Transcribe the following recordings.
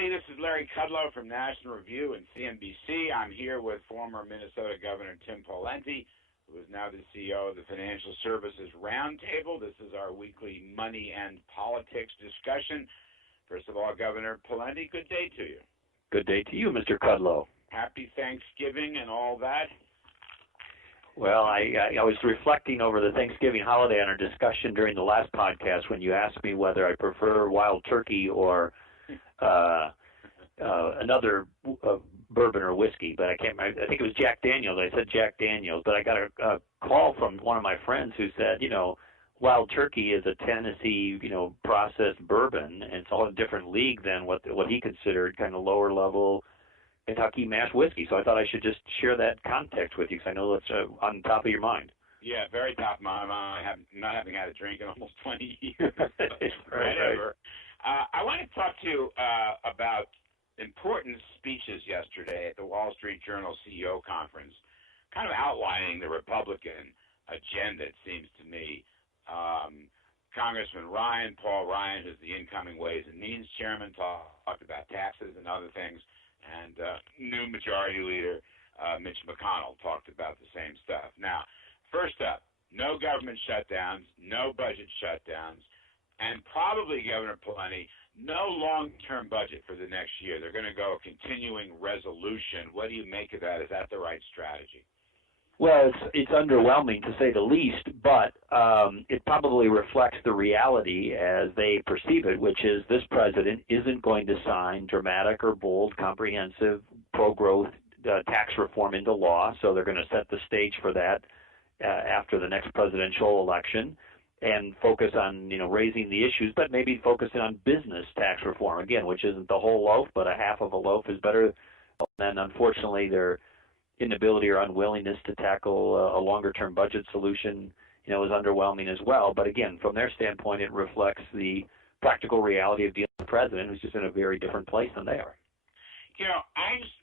everybody. This is Larry Kudlow from National Review and CNBC. I'm here with former Minnesota Governor Tim Pawlenty, who is now the CEO of the Financial Services Roundtable. This is our weekly money and politics discussion. First of all, Governor Pawlenty, good day to you. Good day to you, Mr. Kudlow. Happy Thanksgiving and all that. Well, I was reflecting over the Thanksgiving holiday on our discussion during the last podcast when you asked me whether I prefer wild turkey or another bourbon or whiskey, but I can't remember. I think it was Jack Daniels. I said Jack Daniels, but I got a call from one of my friends who said, wild turkey is a Tennessee, processed bourbon, and it's all a different league than what he considered kind of lower level Kentucky mash whiskey. So I thought I should just share that context with you because I know that's on top of your mind. Yeah, very top of my mind. Not having had a drink in almost 20 years. Whatever. I want to talk to you about important speeches yesterday at the Wall Street Journal CEO conference, kind of outlining the Republican agenda, it seems to me. Congressman Paul Ryan, who's the incoming Ways and Means chairman, talked about taxes and other things. And new Majority Leader Mitch McConnell talked about the same stuff. Now, first up, no government shutdowns, no budget shutdowns, and probably, Governor Pawlenty, no long-term budget for the next year. They're going to go a continuing resolution. What do you make of that? Is that the right strategy? Well, it's underwhelming to say the least, but it probably reflects the reality as they perceive it, which is this president isn't going to sign dramatic or bold, comprehensive, pro-growth tax reform into law, so they're going to set the stage for that after the next presidential election and focus on, raising the issues, but maybe focusing on business tax reform, again, which isn't the whole loaf, but a half of a loaf is better. And unfortunately, they're inability or unwillingness to tackle a longer-term budget solution, is underwhelming as well. But again, from their standpoint, it reflects the practical reality of dealing with the president, who's just in a very different place than they are.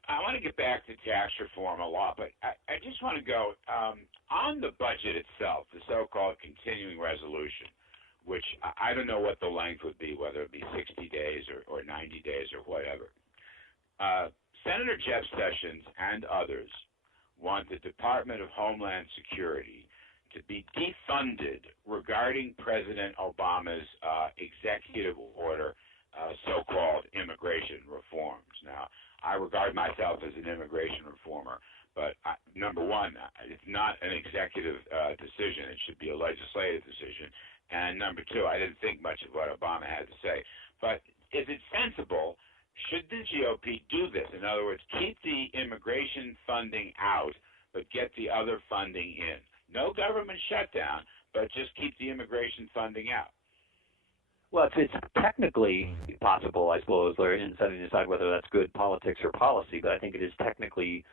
I want to get back to tax reform a lot, but I just want to go on the budget itself, the so-called continuing resolution, which I don't know what the length would be, whether it be 60 days or 90 days or whatever. Senator Jeff Sessions and others want the Department of Homeland Security to be defunded regarding President Obama's executive order, so-called immigration reforms. Now, I regard myself as an immigration reformer, but number one, it's not an executive decision. It should be a legislative decision. And number two, I didn't think much of what Obama had to say. But is it sensible? Should the GOP do this? In other words, keep the immigration funding out, but get the other funding in. No government shutdown, but just keep the immigration funding out. Well, it's technically possible, I suppose, Larry, in setting aside whether that's good politics or policy, but I think it is technically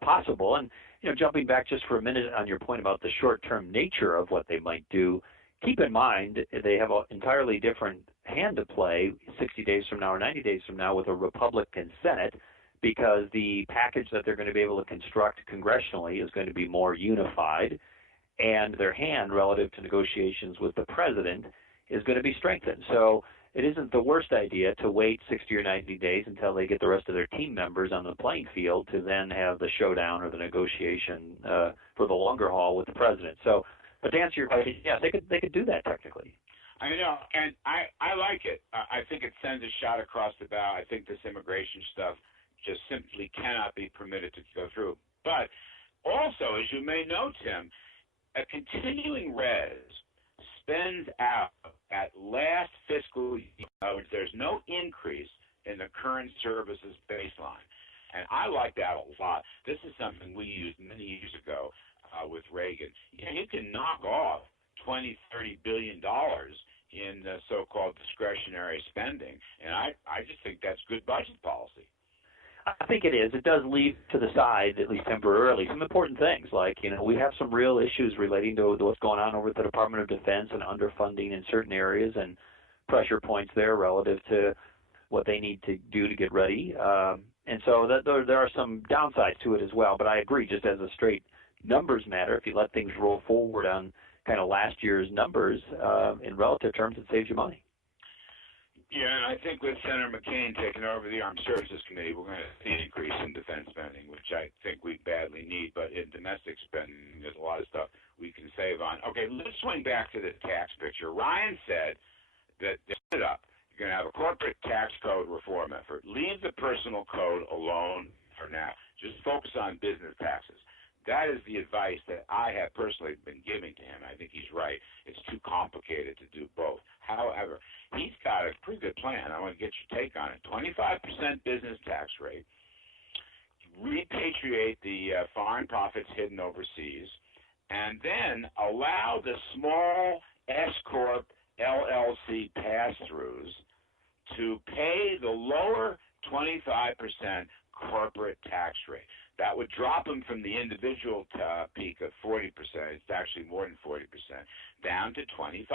possible. And, jumping back just for a minute on your point about the short-term nature of what they might do, keep in mind they have an entirely different hand to play 60 days from now or 90 days from now with a Republican Senate, because the package that they're going to be able to construct congressionally is going to be more unified, and their hand relative to negotiations with the president is going to be strengthened. So it isn't the worst idea to wait 60 or 90 days until they get the rest of their team members on the playing field to then have the showdown or the negotiation for the longer haul with the president. So, but to answer your question, yes, they could do that technically. I know, and I like it. I think it sends a shot across the bow. I think this immigration stuff just simply cannot be permitted to go through. But also, as you may know, Tim, a continuing res spends out at last fiscal year. There's no increase in the current services baseline. And I like that a lot. This is something we used many years ago with Reagan. You can knock off $20, $30 billion in the so-called discretionary spending, and I just think that's good budget policy. I think it is. It does leave to the side, at least temporarily, some important things like, we have some real issues relating to what's going on over at the Department of Defense and underfunding in certain areas and pressure points there relative to what they need to do to get ready. And so there are some downsides to it as well, but I agree, just as a straight numbers matter, if you let things roll forward on kind of last year's numbers, in relative terms, it saves you money. Yeah, and I think with Senator McCain taking over the Armed Services Committee, we're going to see an increase in defense spending, which I think we badly need. But in domestic spending, there's a lot of stuff we can save on. Okay, let's swing back to the tax picture. Ryan said that you're going to have a corporate tax code reform effort. Leave the personal code alone for now. Just focus on business taxes. That is the advice that I have personally been giving to him. I think he's right. It's too complicated to do both. However, he's got a pretty good plan. I want to get your take on it. 25% business tax rate, repatriate the foreign profits hidden overseas, and then allow the small S-Corp LLC pass-throughs to pay the lower 25% corporate tax rate. That would drop them from the individual peak of 40%, it's actually more than 40%, down to 25%.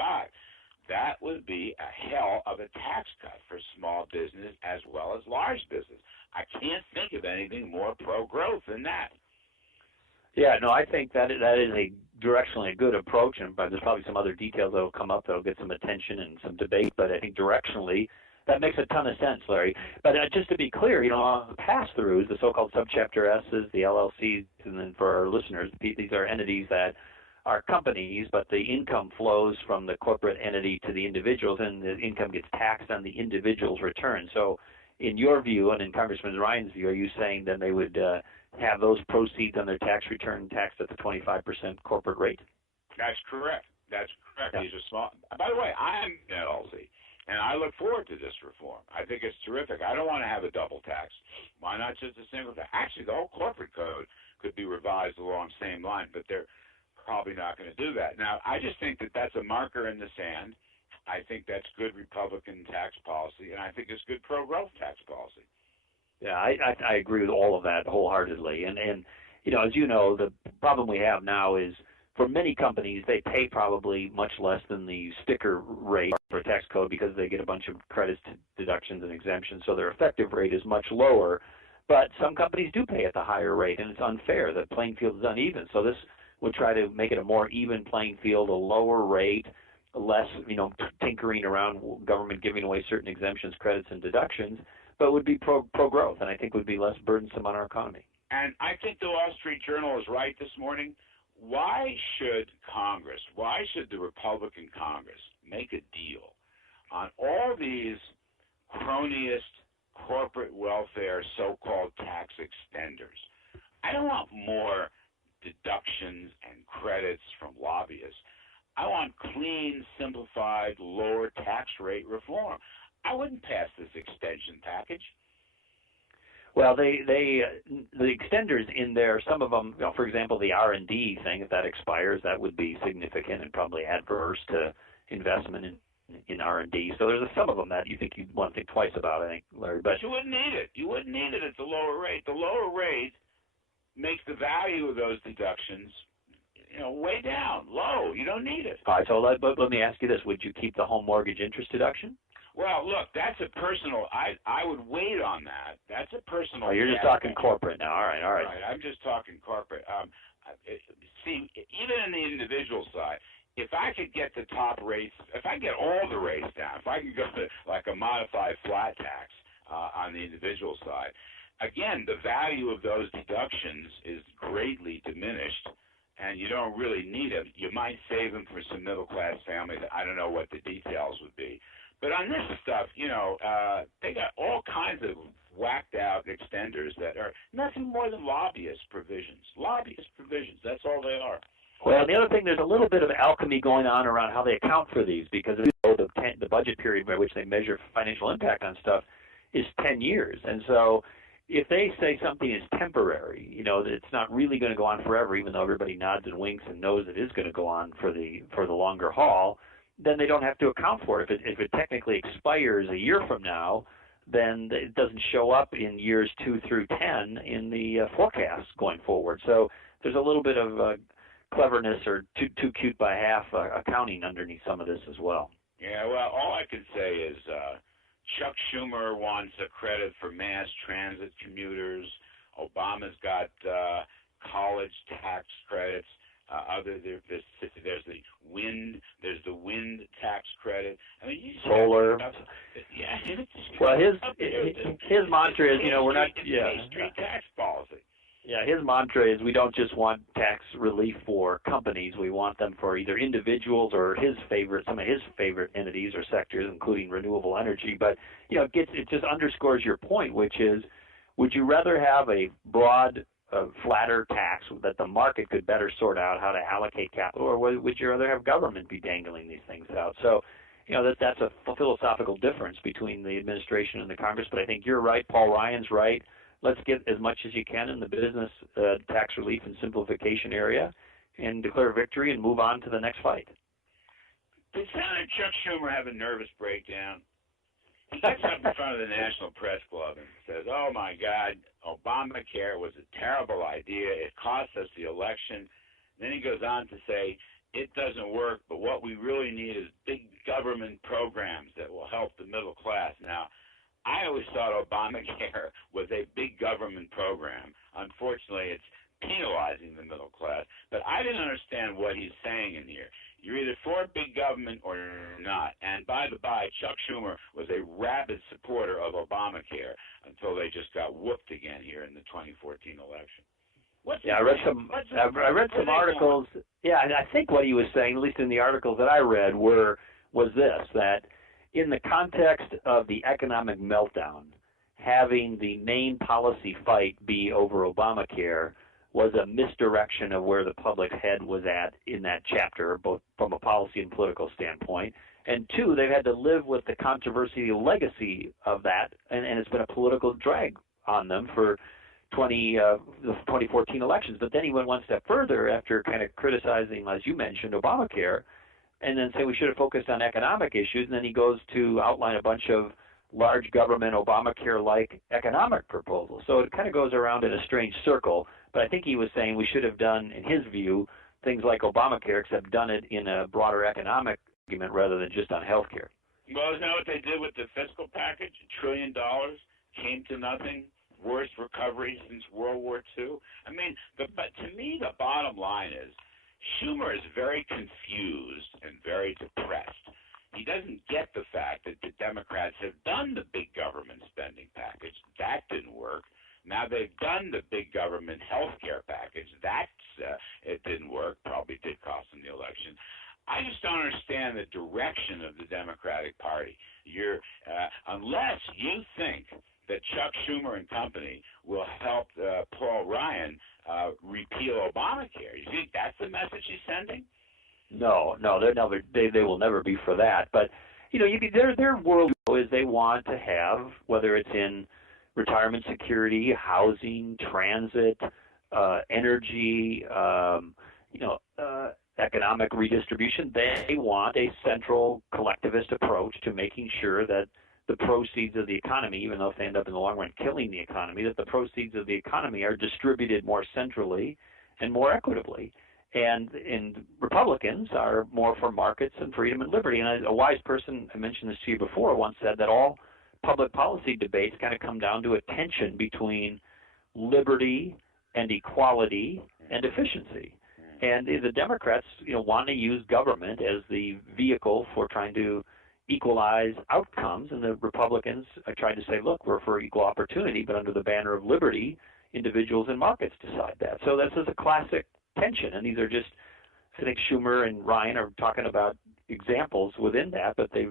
That would be a hell of a tax cut for small business as well as large business. I can't think of anything more pro-growth than that. Yeah, no, I think that is a directionally a good approach, and there's probably some other details that will come up that will get some attention and some debate, but I think directionally that makes a ton of sense, Larry. But just to be clear, pass-throughs, the so-called subchapter S's, the LLCs, and then for our listeners, these are entities that are companies, but the income flows from the corporate entity to the individuals, and the income gets taxed on the individual's return. So in your view, and in Congressman Ryan's view, are you saying then they would have those proceeds on their tax return taxed at the 25% corporate rate? That's correct. That's correct. Yeah. These are small. By the way, I'm an LLC. And I look forward to this reform. I think it's terrific. I don't want to have a double tax. Why not just a single tax? Actually, the whole corporate code could be revised along the same line, but they're probably not going to do that. Now, I just think that that's a marker in the sand. I think that's good Republican tax policy, and I think it's good pro-growth tax policy. Yeah, I agree with all of that wholeheartedly. And as you know, the problem we have now is for many companies, they pay probably much less than the sticker rate for a tax code because they get a bunch of credits, deductions, and exemptions, so their effective rate is much lower. But some companies do pay at the higher rate, and it's unfair. The playing field is uneven. So this would try to make it a more even playing field, a lower rate, less tinkering around government giving away certain exemptions, credits, and deductions, but would be pro-growth, and I think would be less burdensome on our economy. And I think the Wall Street Journal is right this morning. Why should the Republican Congress make a deal on all these cronyist corporate welfare so-called tax extenders? I don't want more deductions and credits from lobbyists. I want clean, simplified, lower tax rate reform. I wouldn't pass this extension package. Well, the extenders in there, some of them, for example, the R&D thing, if that expires, that would be significant and probably adverse to investment in R&D. So there's some of them that you think you'd want to think twice about, I think, Larry. But you wouldn't need it. You wouldn't need it at the lower rate. The lower rate makes the value of those deductions, way down, low. You don't need it. All right, so let me ask you this. Would you keep the home mortgage interest deduction? Well, look, that's a personal. I would wait on that. That's a personal. Oh, you're just talking corporate now. All right. Right, I'm just talking corporate. See, even in the individual side, if I could get the top rates, if I get all the rates down, if I could go to like a modified flat tax on the individual side, again, the value of those deductions is greatly diminished, and you don't really need them. You might save them for some middle-class family. I don't know what the details would be. But on this stuff, they got all kinds of whacked-out extenders that are nothing more than lobbyist provisions. Lobbyist provisions, that's all they are. Well, the other thing, there's a little bit of alchemy going on around how they account for these, because the budget period by which they measure financial impact on stuff is 10 years. And so if they say something is temporary, that it's not really going to go on forever, even though everybody nods and winks and knows it is going to go on for the longer haul, then they don't have to account for it. If it technically expires a year from now, then it doesn't show up in years 2 through 10 in the forecast going forward. So there's a little bit of cleverness or too cute by half accounting underneath some of this as well. Yeah, well, all I can say is Chuck Schumer wants a credit for mass transit commuters. Obama's got college tax credits. There's the wind tax credit. I mean, solar. Yeah. Well, his mantra is, we're not. Street tax policy. Yeah, his mantra is we don't just want tax relief for companies. We want them for either individuals or some of his favorite entities or sectors, including renewable energy. But it just underscores your point, which is, would you rather have a broad, flatter tax that the market could better sort out how to allocate capital, or would you rather have government be dangling these things out? So, that's a philosophical difference between the administration and the Congress. But I think you're right. Paul Ryan's right. Let's get as much as you can in the business tax relief and simplification area and declare victory and move on to the next fight. Did Senator Chuck Schumer have a nervous breakdown? He gets up in front of the National Press Club and says, "Oh, my God, Obamacare was a terrible idea. It cost us the election." Then he goes on to say, "It doesn't work, but what we really need is big government programs that will help the middle class." Now, I always thought Obamacare was a big government program. Unfortunately, it's penalizing the middle class. But I didn't understand what he's saying in here. You're either for big government or you're not. And by the by, Chuck Schumer was a rabid supporter of Obamacare until they just got whooped again here in the 2014 election. I read some articles. Yeah, and I think what he was saying, at least in the articles that I read, was this, that in the context of the economic meltdown, having the main policy fight be over Obamacare was a misdirection of where the public head was at in that chapter, both from a policy and political standpoint. And two, they've had to live with the controversial legacy of that, and it's been a political drag on them for the 2014 elections. But then he went one step further after kind of criticizing, as you mentioned, Obamacare, and then say we should have focused on economic issues, and then he goes to outline a bunch of large government Obamacare-like economic proposals. So it kind of goes around in a strange circle, but I think he was saying we should have done, in his view, things like Obamacare, except done it in a broader economic argument rather than just on health care. Well, isn't that what they did with the fiscal package? $1 trillion came to nothing. Worst recovery since World War II. I mean, but to me, the bottom line is Schumer is very confused and very depressed. He doesn't get the fact that the Democrats have done the big government spending package. That didn't work. Now they've done the big government health care package. It didn't work. Probably did cost them the election. I just don't understand the direction of the Democratic Party. Unless you think that Chuck Schumer and company will help Paul Ryan repeal Obamacare. You think that's the message he's sending? No, they will never be for that. But their world is they want to have, whether it's in retirement security, housing, transit, energy, economic redistribution. They want a central collectivist approach to making sure that the proceeds of the economy, even though if they end up in the long run killing the economy, that the proceeds of the economy are distributed more centrally and more equitably. And Republicans are more for markets and freedom and liberty. And a wise person, I mentioned this to you before, once said that all public policy debates kind of come down to a tension between liberty and equality and efficiency. And the Democrats, want to use government as the vehicle for trying to equalize outcomes, and the Republicans are trying to say, look, we're for equal opportunity, but under the banner of liberty, individuals and markets decide that. So this is a classic tension, and these are just, I think Schumer and Ryan are talking about examples within that, but they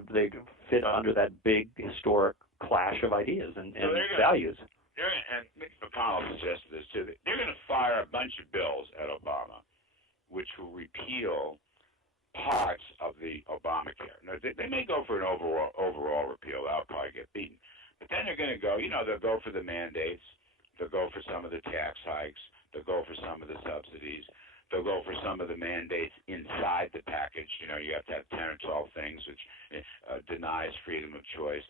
fit under that big historic clash of ideas and values. And Mitch McConnell suggested this too. They're going to fire a bunch of bills at Obama, which will repeal parts of the Obamacare. Now, they may go for an overall repeal. That'll probably get beaten. But then they're going to go, they'll go for the mandates. They'll go for some of the tax hikes. They'll go for some of the subsidies. They'll go for some of the mandates inside the package. You have to have 10 or 12 things, which denies freedom of choice.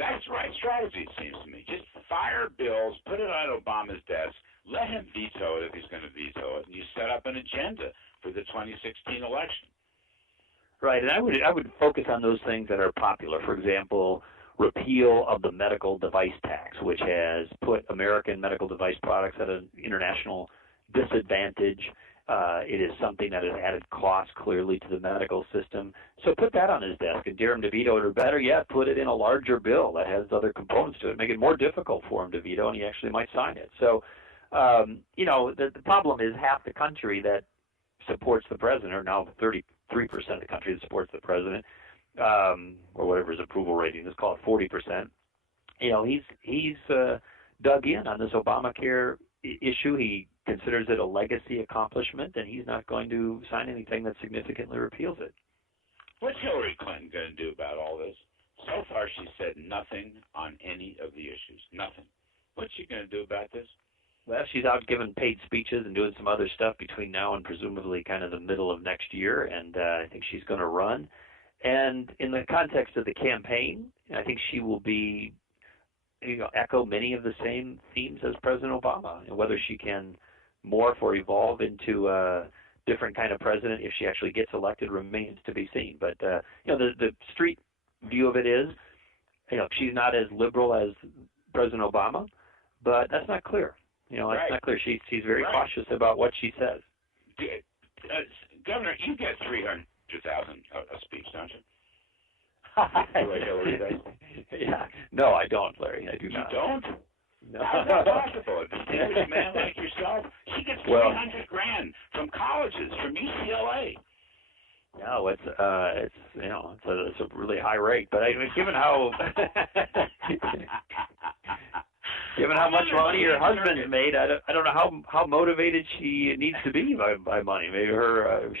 That's the right strategy, it seems to me. Just fire bills, put it on Obama's desk, let him veto it if he's going to veto it, and you set up an agenda for the 2016 election. Right, and I would focus on those things that are popular. For example, repeal of the medical device tax, which has put American medical device products at an international disadvantage. It is something that has added cost clearly to the medical system. So put that on his desk and dare him to veto it, or better yet, put it in a larger bill that has other components to it. Make it more difficult for him to veto, and he actually might sign it. So, the problem is half the country that supports the president, or now 33% of the country that supports the president, or whatever his approval rating is, call it 40%. He's dug in on this Obamacare issue. He considers it a legacy accomplishment, and he's not going to sign anything that significantly repeals it. What's Hillary Clinton going to do about all this? So far, she said nothing on any of the issues. Nothing. What's she going to do about this? Well, she's out giving paid speeches and doing some other stuff between now and presumably kind of the middle of next year, and I think she's going to run. And in the context of the campaign, I think she will be, echo many of the same themes as President Obama. And whether she can morph or evolve into a different kind of president if she actually gets elected remains to be seen. But the street view of it is, she's not as liberal as President Obama, but that's not clear. That's not clear. She's very cautious about what she says. Governor, you get $300,000 a speech, don't you? Yeah. No, I don't, Larry. I do not. You don't? No. How's that possible? A distinguished man like yourself, she gets $300,000 from colleges, from UCLA. No, it's a really high rate. But given how given how much money her husband's made, I don't know how motivated she needs to be by money. Maybe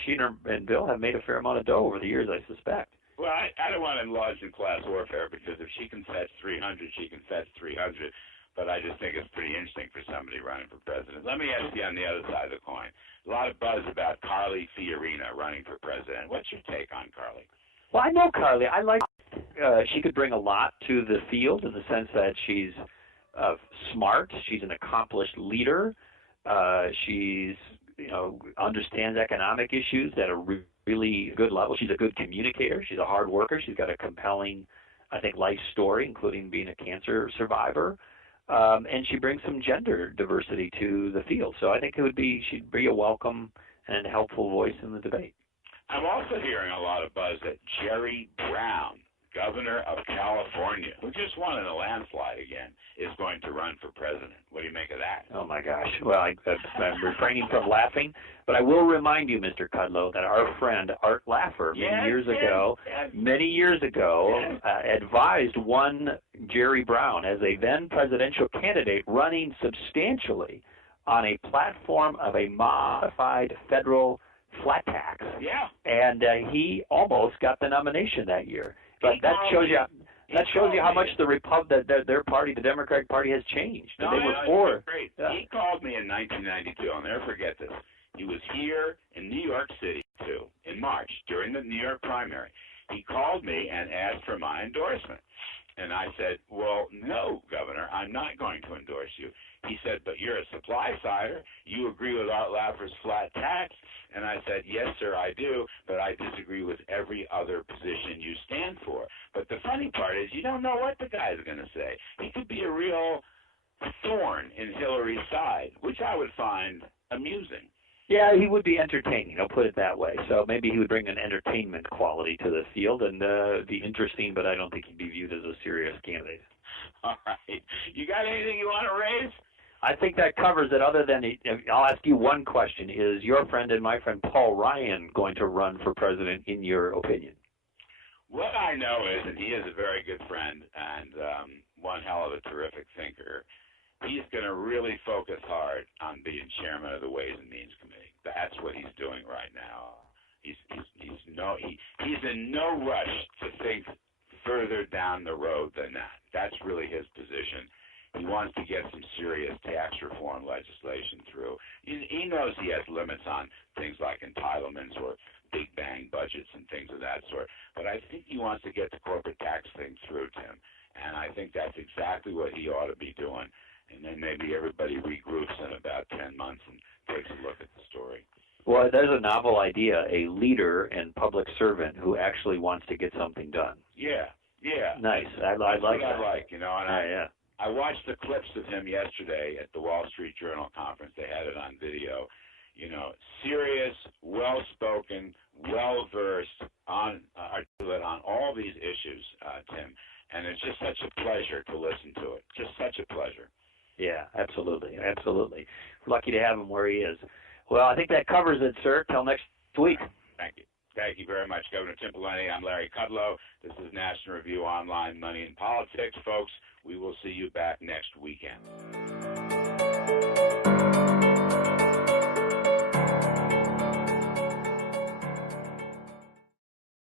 she and Bill have made a fair amount of dough over the years, I suspect. Well, I don't want to enlarge in class warfare, because if she can fetch 300, she can fetch 300. But I just think it's pretty interesting for somebody running for president. Let me ask you on the other side of the coin. A lot of buzz about Carly Fiorina running for president. What's your take on Carly? Well, I know Carly. I like she could bring a lot to the field in the sense that she's smart. She's an accomplished leader. She's understands economic issues at a really good level. She's a good communicator. She's a hard worker. She's got a compelling, I think, life story, including being a cancer survivor. And she brings some gender diversity to the field. So I think she'd be a welcome and helpful voice in the debate. I'm also hearing a lot of buzz that Jerry Brown, governor of California, who just won in a landslide again, is going to run for president. What do you make of that? Oh, my gosh. Well, I'm refraining from laughing, but I will remind you, Mr. Kudlow, that our friend Art Laffer many years ago, advised one Jerry Brown as a then presidential candidate running substantially on a platform of a modified federal flat tax. Yeah. And he almost got the nomination that year. But that shows you how much their party, the Democratic Party, has changed. No, they were for. Great. Yeah. He called me in 1992. I'll never forget this. He was here in New York City too in March during the New York primary. He called me and asked for my endorsement, and I said, "Well, no, Governor, I'm not going to endorse you." He said, "But you're a supply sider. You agree with Art Laffer's flat tax." And I said, "Yes, sir, I do, but I disagree with every other position you stand for." But the funny part is you don't know what the guy's going to say. He could be a real thorn in Hillary's side, which I would find amusing. Yeah, he would be entertaining, I'll put it that way. So maybe he would bring an entertainment quality to the field and be interesting, but I don't think he'd be viewed as a serious candidate. All right. You got anything you want to raise? I think that covers it. Other than, I'll ask you one question. Is your friend and my friend Paul Ryan going to run for president, in your opinion? What I know is that he is a very good friend and one hell of a terrific thinker. He's going to really focus hard on being chairman of the Ways and Means Committee. That's what he's doing right now. He's in no rush to think further down the road than that. That's really his position. He wants to get some serious tax reform legislation through. He knows he has limits on things like entitlements or big bang budgets and things of that sort. But I think he wants to get the corporate tax thing through, Tim. And I think that's exactly what he ought to be doing. And then maybe everybody regroups in about 10 months and takes a look at the story. Well, there's a novel idea, a leader and public servant who actually wants to get something done. Yeah. Nice. I like that. And I watched the clips of him yesterday at the Wall Street Journal conference. They had it on video. serious, well-spoken, well-versed, articulate on all these issues, Tim. And it's just such a pleasure to listen to it. Just such a pleasure. Yeah, absolutely. Lucky to have him where he is. Well, I think that covers it, sir. Till next week. Thank you. Thank you very much, Governor Tim Pawlenty. I'm Larry Kudlow. This is National Review Online Money and Politics. Folks, we will see you back next weekend.